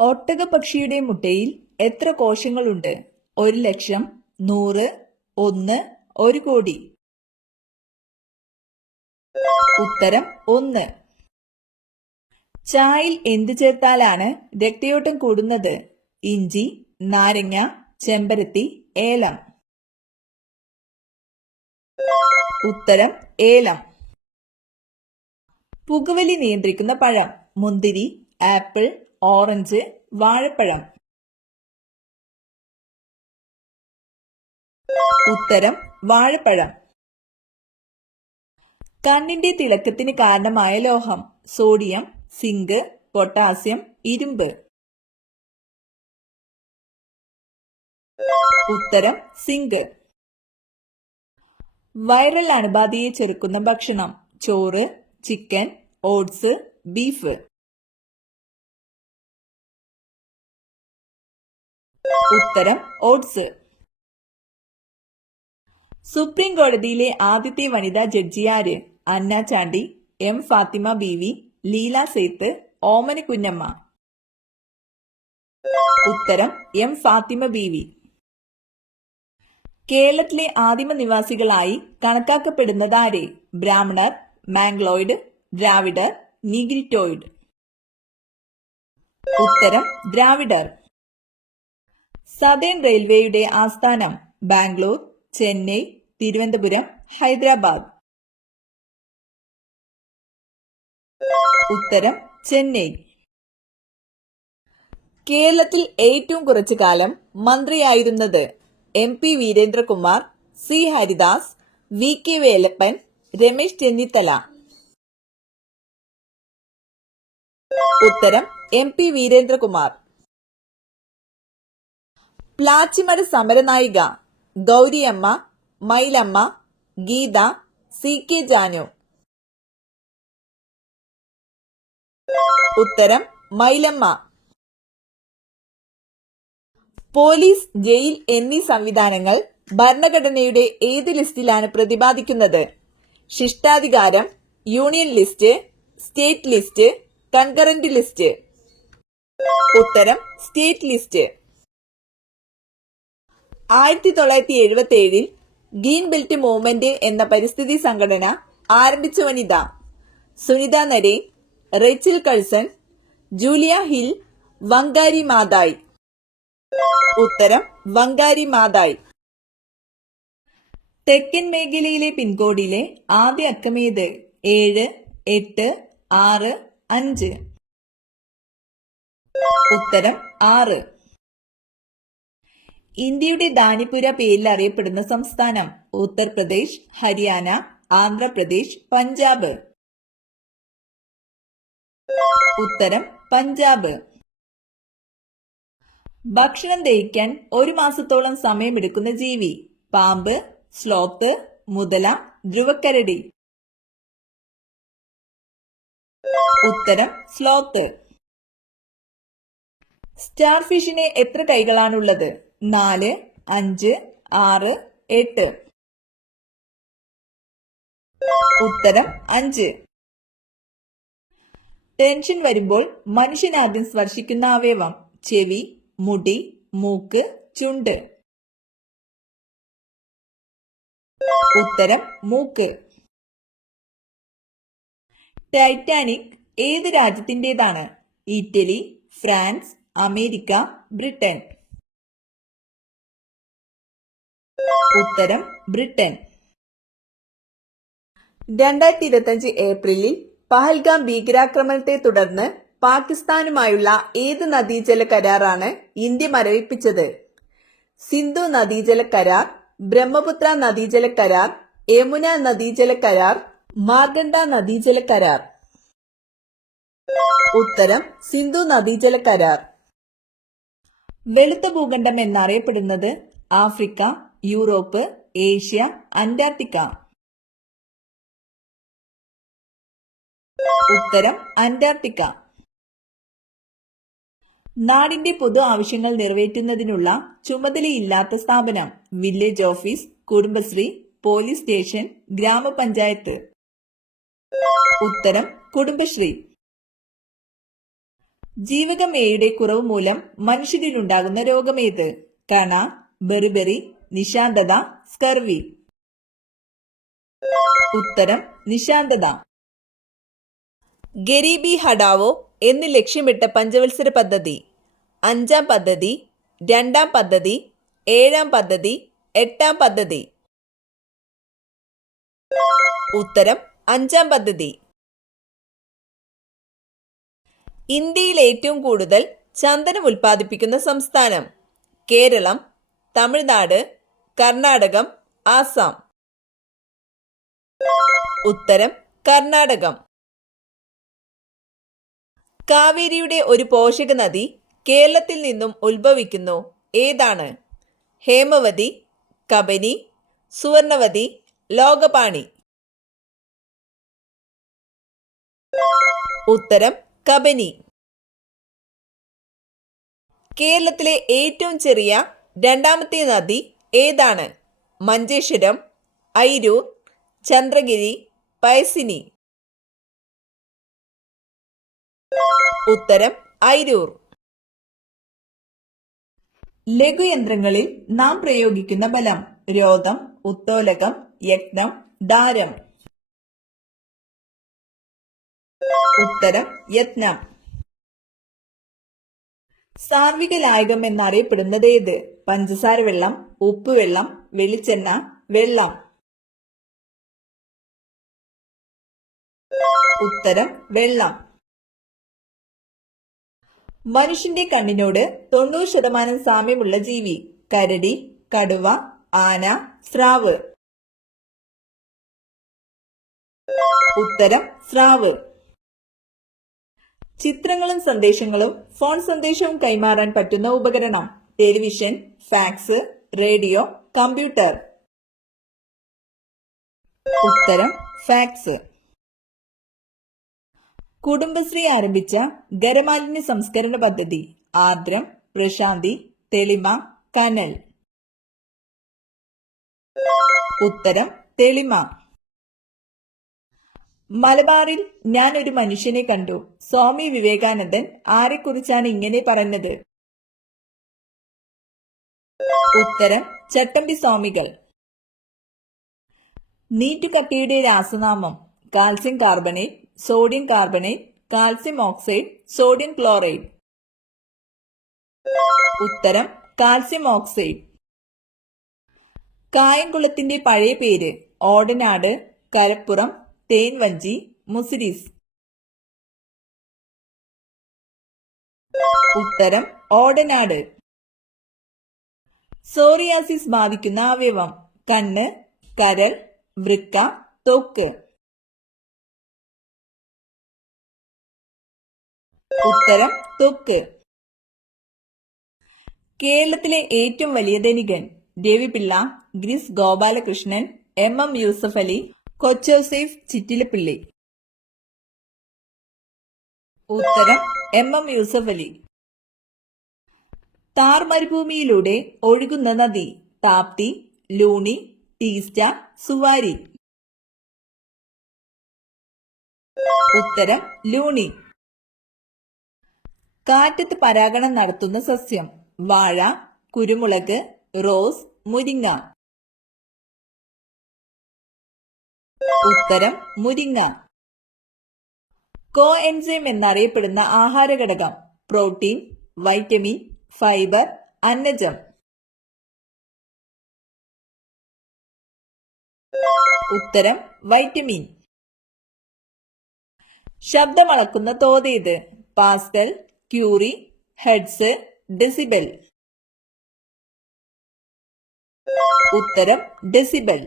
ഒട്ടകപ്പക്ഷിയുടെ മുട്ടയിൽ എത്ര കോശങ്ങളുണ്ട്? 1,00,000, 100, 1, 1 കോടി. ഉത്തരം 1. ചായയിൽ എന്ത് ചേർത്താലാണ് രക്തയോട്ടം കൂടുന്നത്? ഇഞ്ചി, നാരങ്ങ, ചെമ്പരത്തി, ഏലം. ഉത്തരം ഏലം. പുകവലി നിയന്ത്രിക്കുന്ന പഴം: മുന്തിരി, ആപ്പിൾ, ഓറഞ്ച്, വാഴപ്പഴം. ഉത്തരം വാഴപ്പഴം. കണ്ണിന്റെ തിളക്കത്തിന് കാരണമായ ലോഹം: സോഡിയം, സിങ്ക്, പൊട്ടാസ്യം, ഇരുമ്പ്. ഉത്തരം സിങ്ക്. വൈറൽ അണുബാധയെ ചെറുക്കുന്ന ഭക്ഷണം: ചോറ്, ചിക്കൻ, ഓട്സ്, ബീഫ്. ഉത്തരം ഓട്സ്. സുപ്രീം കോടതിയിലെ ആദ്യത്തെ വനിതാ ജഡ്ജി ആര്? അന്ന ചാണ്ടി, എം ഫാത്തിമ ബീവി, ലീല സേത്ത്, ഓമന കുഞ്ഞമ്മ. ഉത്തരം എം ഫാത്തിമ ബീവി. കേരളത്തിലെ ആദിമ നിവാസികളായി കണക്കാക്കപ്പെടുന്നത് ആരെ? ബ്രാഹ്മണർ, മാംഗ്ലോയിഡ്, ദ്രാവിഡർ, നീഗ്രിറ്റോയിഡ്. ഉത്തരം ദ്രാവിഡർ. സതേൺ റെയിൽവേയുടെ ആസ്ഥാനം: ബാംഗ്ലൂർ, ചെന്നൈ, തിരുവനന്തപുരം, ഹൈദരാബാദ്. ഉത്തരം ചെന്നൈ. കേരളത്തിൽ ഏറ്റവും കുറച്ചു കാലം മന്ത്രിയായിരുന്നത്: M P Veerendrakumar, C Haridas, V K Velappan, Ramesh Chennithala. ഉത്തരം എം പി വീരേന്ദ്രകുമാർ. പ്ലാച്ചിമര സമരനായിക: ഗൗരിയമ്മ, മൈലമ്മ, ഗീത, സി കെ ജാനു. ഉത്തരം മൈലമ്മ. പോലീസ്, ജയിൽ എന്നീ സംവിധാനങ്ങൾ ഭരണഘടനയുടെ ഏത് ലിസ്റ്റിലാണ് പ്രതിപാദിക്കുന്നത്? ശിഷ്ടാധികാരം, union list, state list, concurrent list. ഉത്തരം state list. 1977 green belt movement എന്ന പരിസ്ഥിതി സംഘടന ആരംഭിച്ച വനിത: Sunita Narain, Rachel Carson, Julia Hill, Wangari Maathai. ഉത്തരം വങ്കാരി മാതായ്. തെക്കൻ മേഖലയിലെ പിൻകോഡിലെ ആദ്യ അക്കമേത്? 7, 8, 6, 5. ഉത്തരം 6. ഇന്ത്യയുടെ ദാനിപുര പേരിൽ അറിയപ്പെടുന്ന സംസ്ഥാനം: ഉത്തർപ്രദേശ്, ഹരിയാന, ആന്ധ്രാപ്രദേശ്, പഞ്ചാബ്. ഉത്തരം പഞ്ചാബ്. ഭക്ഷണം ദഹിക്കാൻ 1 മാസത്തോളം സമയമെടുക്കുന്ന ജീവി: പാമ്പ്, സ്ലോത്ത്, മുതല, ധ്രുവക്കരടി. ഉത്തരം സ്ലോത്ത്. സ്റ്റാർ ഫിഷിന് എത്ര കൈകളാണുള്ളത്? 4, 5, 6, 8. ഉത്തരം 5. ടെൻഷൻ വരുമ്പോൾ മനുഷ്യൻ ആദ്യം സ്പർശിക്കുന്ന അവയവം: ചെവി, മുടി, മൂക്ക്, ചുണ്ട്. ഉത്തരം മൂക്ക്. ടൈറ്റാനിക് ഏത് രാജ്യത്തിന്റേതാണ്? Italy, France, America, Britain. ഉത്തരം ബ്രിട്ടൻ. 2025 ഏപ്രിലിൽ പഹൽഗാം ഭീകരാക്രമണത്തെ തുടർന്ന് പാകിസ്ഥാനുമായുള്ള ഏത് നദീജല കരാറാണ് ഇന്ത്യ മരവിപ്പിച്ചത്? സിന്ധു നദീജല കരാർ, ബ്രഹ്മപുത്ര നദീജല കരാർ, യമുന നദീജല കരാർ, മാർഗണ്ഡ നദീജല കരാർ. ഉത്തരം സിന്ധു നദീജല കരാർ. വെളുത്ത ഭൂഖണ്ഡം എന്നറിയപ്പെടുന്നത്: ആഫ്രിക്ക, യൂറോപ്പ്, ഏഷ്യ, അന്റാർട്ടിക്ക. ഉത്തരം അന്റാർട്ടിക്ക. നാടിന്റെ പൊതു ആവശ്യങ്ങൾ നിറവേറ്റുന്നതിനുള്ള ചുമതലയില്ലാത്ത സ്ഥാപനം: village office, Kudumbashree, police station, ഗ്രാമപഞ്ചായത്ത്. ഉത്തരം കുടുംബശ്രീ. ജീവകം എയുടെ കുറവ് മൂലം മനുഷ്യരിലുണ്ടാകുന്ന രോഗമേത്? കണ, ബെറിബെറി, നിശാന്തത, സ്കർവി. ഉത്തരം നിശാന്തത. ഗരീബി ഹഠാവോ എന്ന് ലക്ഷ്യമിട്ട പഞ്ചവത്സര പദ്ധതി? 5-ാം പദ്ധതി, 2-ാം പദ്ധതി, 7-ാം പദ്ധതി, 8-ാം പദ്ധതി. ഉത്തരം 5-ാം പദ്ധതി. ഇന്ത്യയിൽ ഏറ്റവും കൂടുതൽ ചന്ദനം ഉൽപ്പാദിപ്പിക്കുന്ന സംസ്ഥാനം? കേരളം, തമിഴ്നാട്, കർണാടകം, ആസാം. ഉത്തരം കർണാടകം. കാവേരിയുടെ ഒരു പോഷക നദി കേരളത്തിൽ നിന്നും ഉത്ഭവിക്കുന്നു. ഏതാണ്? ഹേമവതി, കബനി, സുവർണവതി, ലോകപാണി. ഉത്തരം കബനി. കേരളത്തിലെ ഏറ്റവും ചെറിയ രണ്ടാമത്തെ നദി ഏതാണ്? മഞ്ചേശ്വരം, ഐരൂർ, ചന്ദ്രഗിരി, പയസിനി. ഉത്തരം ഐരൂർ. ലഘുയന്ത്രങ്ങളിൽ നാം പ്രയോഗിക്കുന്ന ബലം? രോധം, ഉത്തോലകം, യജ്ഞം, ദാരം. ഉത്തരം യജ്ഞം. സാർവിക ലായകം എന്നറിയപ്പെടുന്നത് ഏത്? പഞ്ചസാര വെള്ളം, ഉപ്പുവെള്ളം, വെളിച്ചെണ്ണ, വെള്ളം. ഉത്തരം വെള്ളം. മനുഷ്യന്റെ കണ്ണിനോട് 90% സാമ്യമുള്ള ജീവി? കരടി, കടുവ, ആന, സ്രാവ്. ഉത്തരം സ്രാവ്. ചിത്രങ്ങളും സന്ദേശങ്ങളും ഫോൺ സന്ദേശവും കൈമാറാൻ പറ്റുന്ന ഉപകരണം? Television, fax, radio, computer. ഉത്തരം ഫാക്സ്. കുടുംബശ്രീ ആരംഭിച്ച ഖരമാലിന്യ സംസ്കരണ പദ്ധതി? ആർദ്രം, പ്രശാന്തി, തെളിമ, കനൽ. ഉത്തരം തെളിമ. മലബാറിൽ ഞാൻ ഒരു മനുഷ്യനെ കണ്ടു. സ്വാമി വിവേകാനന്ദൻ ആരെക്കുറിച്ചാണ് ഇങ്ങനെ പറഞ്ഞത്? ഉത്തരം ചട്ടമ്പി സ്വാമികൾ. നീറ്റുകക്കയുടെ രാസനാമം? Calcium carbonate, sodium carbonate, calcium oxide, sodium chloride. ഉത്തരം കാൽസ്യം ഓക്സൈഡ്. കായംകുളത്തിന്റെ പഴയ പേര്? ഓടനാട്, കരപ്പുറം, തേൻവഞ്ചി, മുസിരീസ്. ഉത്തരം ഓടനാട്. സോറിയാസിസ് ബാധിക്കുന്ന അവയവം? കണ്ണ്, കരൾ, വൃക്ക, ത്വക്ക്. ഉത്തരം ത്വക്ക്. കേരളത്തിലെ ഏറ്റവും വലിയ ധനികൻ? രവിപിള്ള, ഗ്രിസ് ഗോപാലകൃഷ്ണൻ, എം യൂസഫ് അലി, കൊച്ചൗസേഫ് ചിറ്റിലപ്പിള്ളി. ഉത്തരം എം യൂസഫ് അലി. താർ മരുഭൂമിയിലൂടെ ഒഴുകുന്ന നദി? താപ്തി, ലൂണി, ടീസ്റ്റ, സുവാരി. ഉത്തരം ലൂണി. കാറ്റത്ത് പരാഗണം നടത്തുന്ന സസ്യം? വാഴ, കുരുമുളക്, റോസ്, മുരിങ്ങ. ഉത്തരം മുരിങ്ങ. കോ എൻസൈം എന്നറിയപ്പെടുന്ന ആഹാര ഘടകം? പ്രോട്ടീൻ, വൈറ്റമിൻ, ഫൈബർ, അന്നജം. ഉത്തരം വൈറ്റമിൻ. ശബ്ദമളക്കുന്ന തോതേത്? Pascal, curie, hertz, decibel. ഉത്തരം ഡെസിബൽ.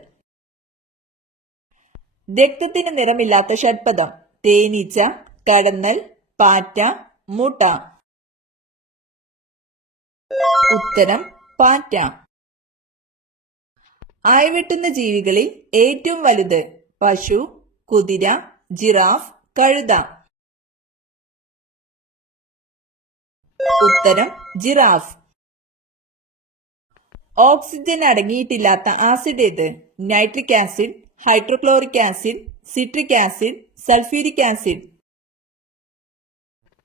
രക്തത്തിന് നിറമില്ലാത്ത ഷഡ്പദം? തേനീച്ച, കടന്നൽ, പാറ്റ, മൂട്ട. ഉത്തരം പാറ്റ. ആയവെട്ടുന്ന ജീവികളിൽ ഏറ്റവും വലുത്? പശു, കുതിര, ജിറാഫ്, കഴുത. ഉത്തരം ജിറാഫ്. ഓക്സിജൻ അടങ്ങിയിട്ടില്ലാത്ത ആസിഡ് ഏത്? Nitric acid, hydrochloric acid, citric acid, sulphuric acid.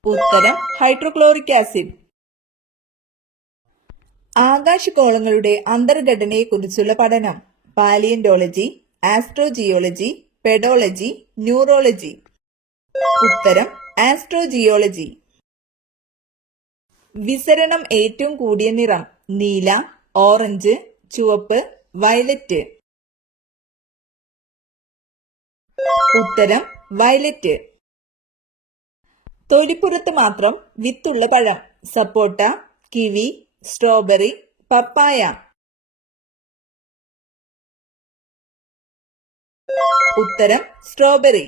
ഉത്തരം ഹൈഡ്രോക്ലോറിക് ആസിഡ്. ആകാശഗോളങ്ങളുടെ അന്തർഘടനയെക്കുറിച്ചുള്ള പഠനം. Palaeontology, astrogeology, pedology, neurology. ഉത്തരം ആസ്ട്രോജിയോളജി. വിസരണം ഏറ്റവും കൂടിയ നിറം. നീല, ഓറഞ്ച്, ചുവപ്പ്, വയലറ്റ്. ഉത്തരം വയലറ്റ്. തൊലിപ്പുറത്ത് മാത്രം വിത്തുള്ള പഴം. സപ്പോട്ട, കിവി, സ്ട്രോബെറി, പപ്പായ. ഉത്തരം സ്ട്രോബെറി.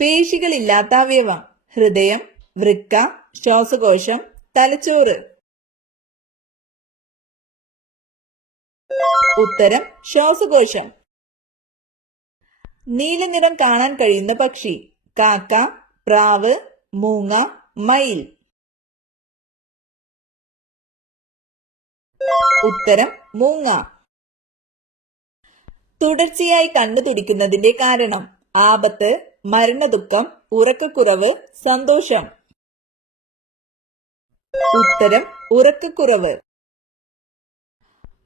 പേശികളില്ലാത്ത അവയവം. ഹൃദയം, വൃക്ക, ശ്വാസകോശം, തലച്ചോറ്. ഉത്തരം ശ്വാസകോശം. നീലനിറം കാണാൻ കഴിയുന്ന പക്ഷി. കാക്ക, പ്രാവ്, മൂങ്ങ, മയിൽ. ഉത്തരം മൂങ്ങ. തുടർച്ചയായി കണ്ണു തുടിക്കുന്നതിന്റെ കാരണം. ആപത്ത്, മരണദുഃഖം, ഉറക്കക്കുറവ്, സന്തോഷം. ഉത്തരം ഉറക്കക്കുറവ്.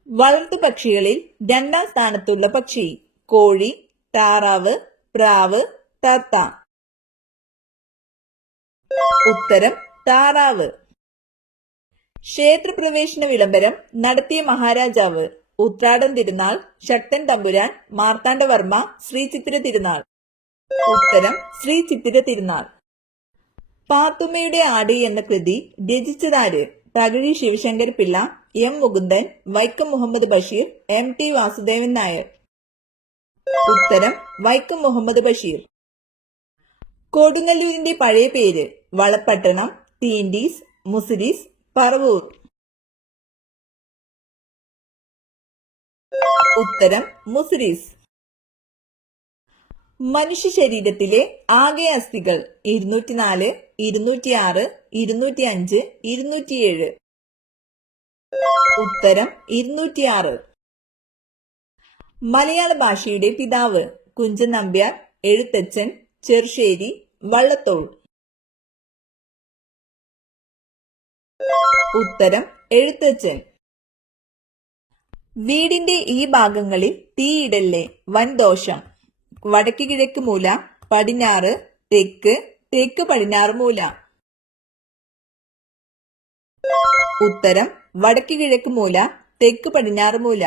വളർത്തുപക്ഷികളിൽ 2ാം സ്ഥാനത്തുള്ള പക്ഷി. കോഴി, താറാവ്, പ്രാവ്, തത്ത. ഉത്തരം താറാവ്. ക്ഷേത്രപ്രവേശന വിളംബരം നടത്തിയ മഹാരാജാവ്. ഉത്രാടം തിരുനാൾ, ശക്തൻ തമ്പുരാൻ, മാർത്താണ്ഡവർമ്മ, ശ്രീചിത്തിര തിരുനാൾ. ഉത്തരം ശ്രീചിത്തിര തിരുനാൾ. പാത്തുമ്മയുടെ ആട് എന്ന കൃതി രചിച്ചതാര്? Thakazhi Sivasankara Pillai, M Mukundan, Vaikom Muhammad Basheer, M T Vasudevan Nair. ഉത്തരം വൈക്കം മുഹമ്മദ് ബഷീർ. കൊടുങ്ങല്ലൂരിന്റെ പഴയ പേര്. വളപട്ടണം, തീണ്ടീസ്, മുസിരീസ്, പറവൂർ. ഉത്തരം മുസിരീസ്. മനുഷ്യ ശരീരത്തിലെ ആകെ അസ്ഥികൾ. 204, 206, 205, 207. ഉത്തരം 206. മലയാള ഭാഷയുടെ പിതാവ്. കുഞ്ചൻ നമ്പ്യാർ, എഴുത്തച്ഛൻ, ചെറുശ്ശേരി, വള്ളത്തോൾ. ഉത്തരം എഴുത്തച്ഛൻ. വീടിന്റെ ഈ ഭാഗങ്ങളിൽ തീയിടല്ലേ, വൻ ദോഷം. വടക്ക് കിഴക്ക് മൂല, പടിഞ്ഞാറ്, തെക്ക്, തെക്ക് പടിഞ്ഞാറ് മൂല. ഉത്തരം വടക്ക് കിഴക്ക് മൂല, തെക്ക് പടിഞ്ഞാറ് മൂല.